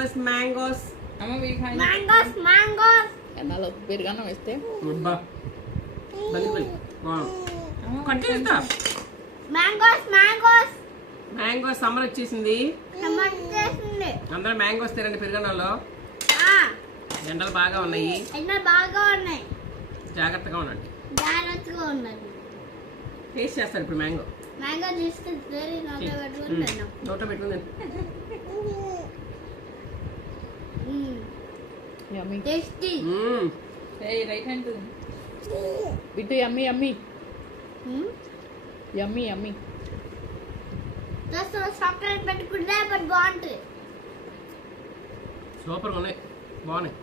Mangoes mangoes mangoes mangoes ఎన్నాలో పెరుగన్నం వేస్తే అబ్బా బలిపల్లి కట్ చేస్తా మ్యాంగోస్ మ్యాంగోస్ మ్యాంగో సమ్మర్ వచ్చేసింది టమాటా చేసింది. అందరూ మ్యాంగోస్ తినండి పెరుగన్నంలో ఎండలు బాగా ఉన్నాయి ఇంకా బాగా ఉన్నాయి. జాగ్రత్తగా ఉండండి జాగ్రత్తగా ఉన్నది. టేస్ట్ చేస్తారు ఇప్పుడు మ్యాంగో మ్యాంగో తీసుకుంటే నోట్లో పెట్టుకుంటాను. నోట్లో పెట్టుకుంది yummy tasty. Right hand bit yummy yummy yummy yummy just chocolate పెట్టుకుంటే బట్ బాగుంటుంది. సూపర్గా ఉన్నాయి బాగున్నాయి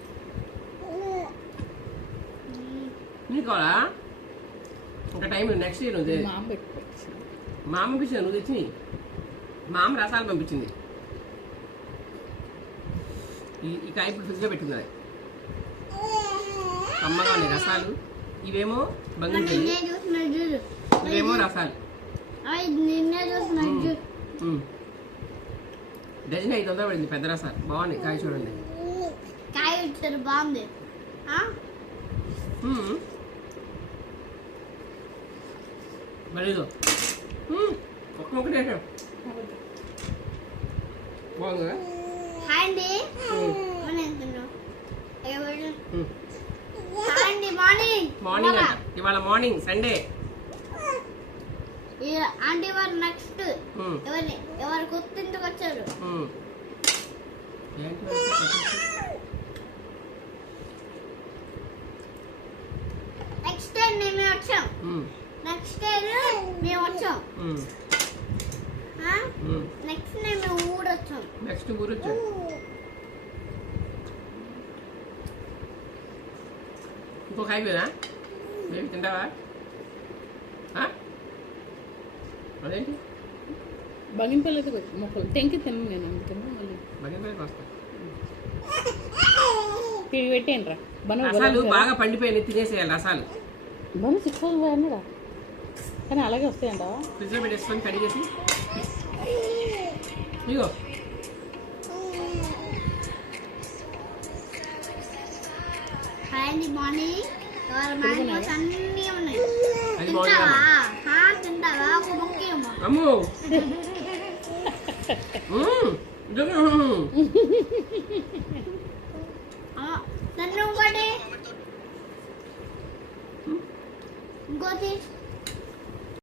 నీకు కావాలా ఇంకా టైం నెక్స్ట్ ఇయర్ ఉంది మా అమ్మ పెట్టుకోవచ్చు మా అమ్మ పంపించింది నువ్వు తెచ్చి మా అమ్మ రసాలు పంపించింది ఈ కాయ ఇప్పుడు ఫ్రిడ్జ్లో పెట్టింది అది కమ్మగా ఉన్నాయి రసాలు ఇవేమో బంగినపల్లి నిన్నే చూసిన చూడు. ఇవేమో రసాలు నిన్నే చూసిన చూడు. డజన్ 500 పడింది పెద్ద రసాలు బాగున్నాయి కాయ చూడండి కాయ ఇచ్చారు బాగుంది. మళ్ళీదో ఒక్కొక్కటి వేసాం బాగుందా హాయ్ అండి. హాయ్ అండి మార్నింగ్. మార్నింగ్ అంట ఇవాళ మార్నింగ్ సండే ఆంటీ వారు నెక్స్ట్ ఎవరు కొత్త ఇంటికి వచ్చారు. నెక్స్ట్ టైం మేము వచ్చాం. నెక్స్ట్ టైం మేము వచ్చాం. నెక్స్ట్ టైం మేము ఊరు వచ్చాం. నెక్స్ట్ ఊరు వచ్చాం ఇంకొక అయిపోయిందా బేబీ తింటావా అదేంటి బంగినపల్లి అయితే మొక్కలు టెంకి తిన్నాను నేను అందుకన్నా మళ్ళీ బగినపల్లికి వస్తా తిరిగి పెట్టేయండి రా రసాలు బాగా పండిపోయినాయి తినేసేయాలి రసాలు బను 6 అన్నాడా కానీ అలాగే వస్తాయంట ఫ్రిడ్జ్లో పెట్టేసుకొని కడిగేసి ఇగో హాయ్ అండి మార్నింగ్. మ్యాంగోస్ అన్నీ ఉన్నాయి. అది తింటావా? తింటావా? ఒక ముఖ్యమా అమ్మో నన్ను ఇంకోటి ఇంకోటి